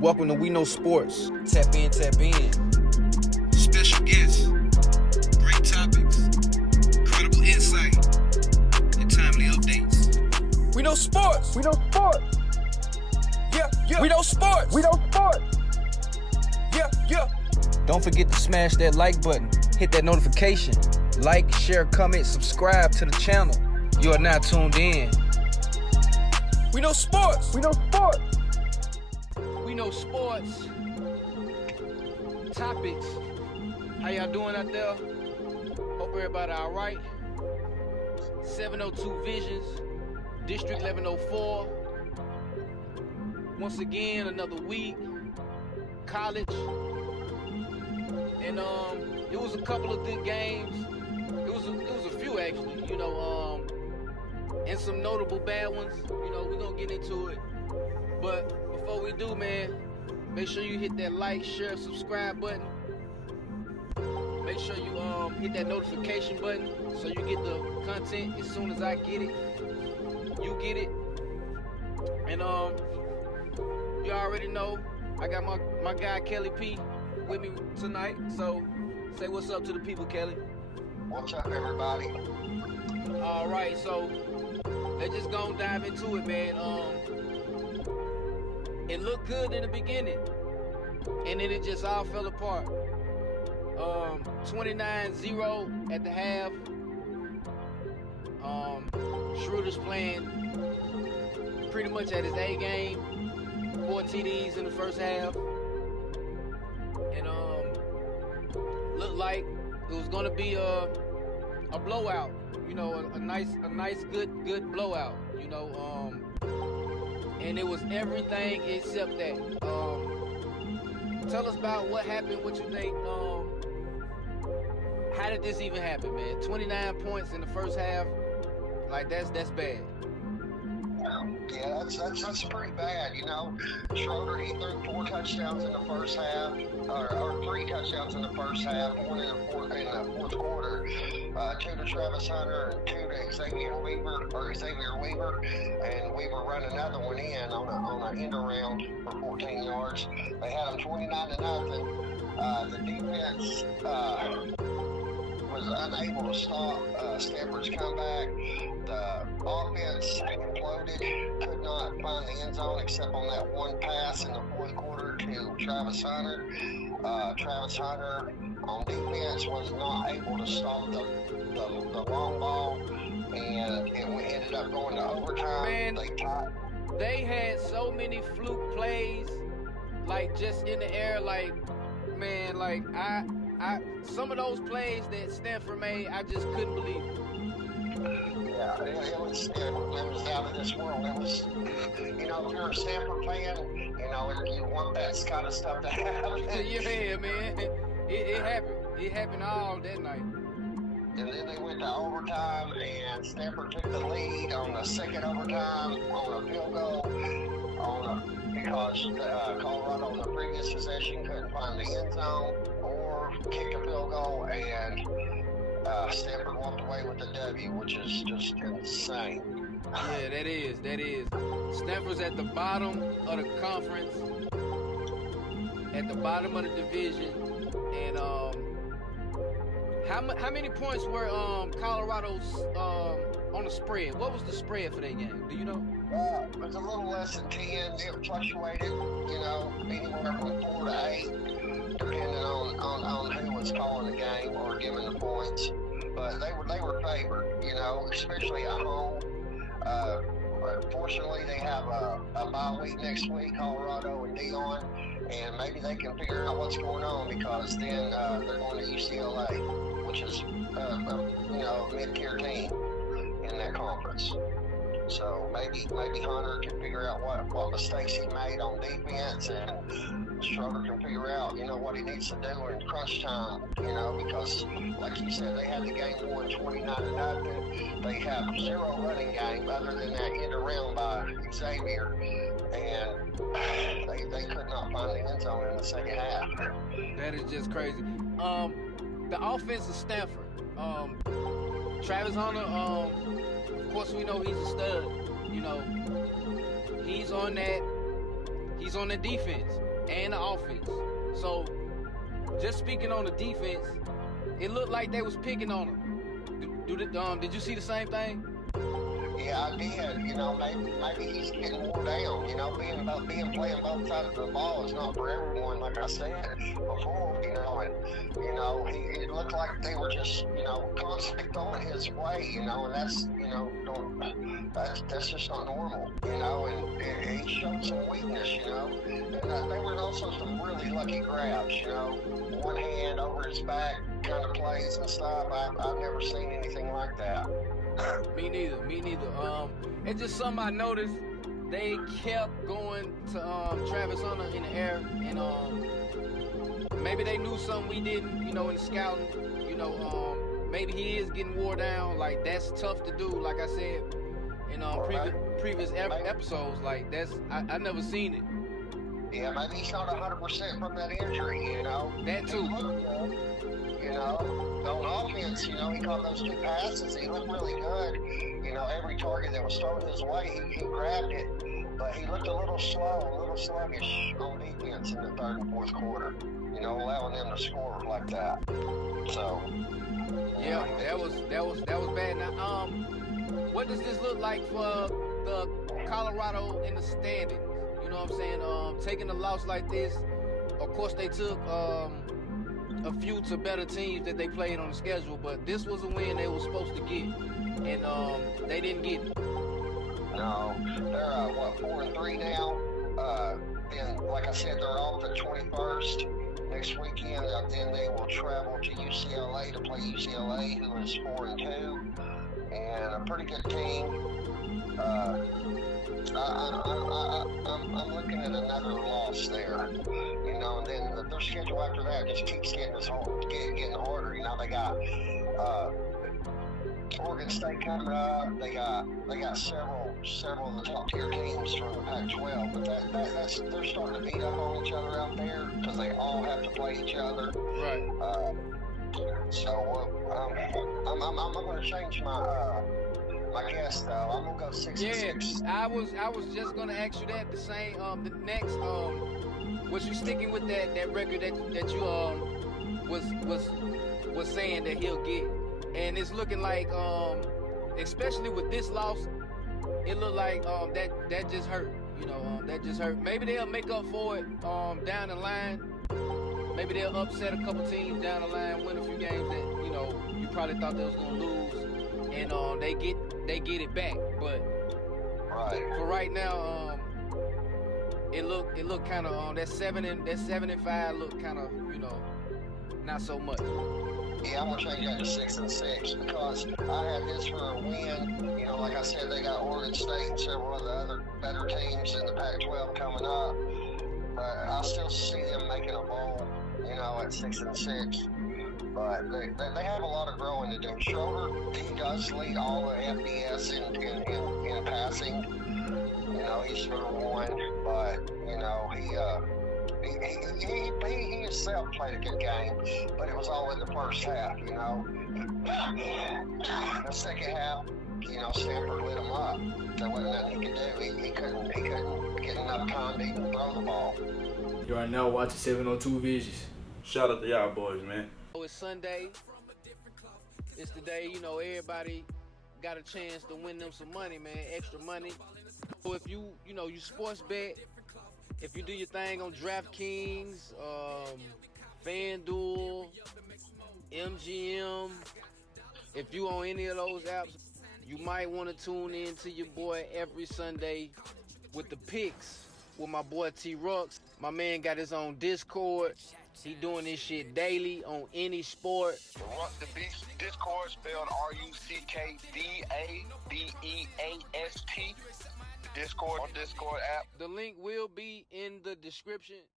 Welcome to We Know Sports. Tap in, tap in. Special guests, great topics, incredible insight, and timely updates. We know sports. We know sports. Yeah, yeah. We know sports. We know sports. Yeah, yeah. Don't forget to smash that like button. Hit that notification. Like, share, comment, subscribe to the channel. You are now tuned in. We know sports. We know sports. We know sports. Topics. How y'all doing out there? Hope everybody all right. 702 Visions, District 1104. Once again, another week. College. And it was a couple of good games. It was a few actually, and some notable bad ones. We're gonna get into it. But before we do, man, make sure you hit that like, share, subscribe button. Make sure you hit that notification button so you get the content as soon as I get it. You get it. And you already know I got my guy Kelly P with me tonight. So say what's up to the people, Kelly. What's up, everybody? All right, so let's just go and dive into it, man. It looked good in the beginning, and then it just all fell apart. 29-0 at the half. Schroeder's playing pretty much at his A game. 4 TDs in the first half, and looked like it was gonna be a blowout. A nice good blowout. And it was everything except that. Tell us about what happened. What you think? How did this even happen, man? 29 points in the first half. Like that's bad. Yeah, that's pretty bad. Schroeder, he threw 4 touchdowns in the first half, or 3 touchdowns in the first half, 1 in the fourth quarter. 2 to Travis Hunter and 2 to Xavier Weaver, and Weaver run another one in on an end around for 14 yards. They had them 29-0. The defense was unable to stop Stanford's comeback. The offense imploded, could not find the end zone except on that one pass in the fourth quarter to Travis Hunter. Travis Hunter on defense was not able to stop the long ball, and it ended up going to overtime. Man, they had so many fluke plays, like just in the air, I some of those plays that Stanford made, I just couldn't believe it. Yeah, it was out of this world. It was, if you're a Stanford fan, you want that kind of stuff to happen. Yeah, man. It happened. It happened all that night. And then they went to overtime, and Stanford took the lead on the second overtime on a field goal, because Colorado on the previous possession couldn't find the end zone or kick a field goal, and Stanford walked away with the W, which is just insane. Yeah, that is. Stanford's at the bottom of the conference, at the bottom of the division, and how many points were Colorado's on the spread? What was the spread for that game? Do you know? It was a little less than 10. It fluctuated, anywhere from 4 to 8, depending on who was calling the game or giving the points. But they were favored, especially at home. Fortunately, they have a bye week next week, Colorado and Deion, and maybe they can figure out what's going on, because then they're going to UCLA, which is a mid-tier team in that conference. So maybe Hunter can figure out what mistakes he made on defense, and Schroeder can figure out, what he needs to do in crunch time, because like you said, they had the game won 29-0. They have 0 running game other than that end around by Xavier, and they could not find the end zone in the second half. That is just crazy. The offense of Stanford, Travis Hunter, of course we know he's a stud. He's on that he's on the defense and the offense. So, just speaking on the defense, it looked like they was picking on him. Did you see the same thing? Yeah, I did. You know, maybe he's getting wore down. You know, playing both sides of the ball is not for everyone. Like I said before, it looked like they were just, constantly going his way. And that's just not normal. And he showed some weakness. And they were also some really lucky grabs. One hand over his back kind of plays and stuff. I've never seen anything like that. Me neither. It's just something I noticed. They kept going to Travis Hunter in the air, and maybe they knew something we didn't, in the scouting. Maybe he is getting wore down. Like, that's tough to do. Like I said in previous episodes, like I never seen it. Yeah, maybe he's not 100% from that injury. That too. On offense, he caught those 2 passes. He looked really good. Every target that was thrown his way, he grabbed it. But he looked a little slow, a little sluggish on defense in the 3rd and 4th quarter. Allowing them to score like that. So. Yeah, that was bad. Now, what does this look like for the Colorado in the standings? You know what I'm saying? Taking a loss like this, of course they took a few to better teams that they played on the schedule, but this was a win they were supposed to get, and they didn't get it. No, they're 4-3 now. Then, like I said, they're off the 21st next weekend. Then they will travel to UCLA to play UCLA, who is 4-2, and a pretty good team. I'm looking at another loss there, and then their schedule after that just keeps getting harder. They got Oregon State coming up. They got several of the top tier teams from the Pac-12, but they're starting to beat up on each other out there because they all have to play each other. Right. I'm going to change my guess though. I'm gonna go 6-6. I was just gonna ask you that. The same. The next. Was you sticking with that record that you was saying that he'll get? And it's looking like especially with this loss, it looked like that just hurt. That just hurt. Maybe they'll make up for it down the line. Maybe they'll upset a couple teams down the line, win a few games that you probably thought they was gonna lose, and they get it back. But for right now, it look kind of that 7 and 5 look kind of not so much. Yeah, I'm gonna change that to 6-6 because I had this for a win. Like I said, they got Oregon State and several of the other better teams in the Pac-12 coming up. But I still see them making a bowl, at 6-6. But they have a lot of growing to do. Schroeder, he does lead all the FBS in passing. He's sort of one, but he himself played a good game, but it was all in the first half. The second half, Stanford lit him up. There wasn't nothing he could do. He couldn't get enough time to even throw the ball. You are now watching 702 Visions. Shout out to y'all boys, man. It's Sunday. It's the day, everybody got a chance to win them some money, man, extra money. So if you sports bet, if you do your thing on DraftKings, FanDuel, MGM, if you on any of those apps, you might want to tune in to your boy every Sunday with the picks with my boy T-Rux. My man got his own Discord. He doing this shit daily on any sport. The Discord spelled RUCKDADEAST. Discord app. The link will be in the description.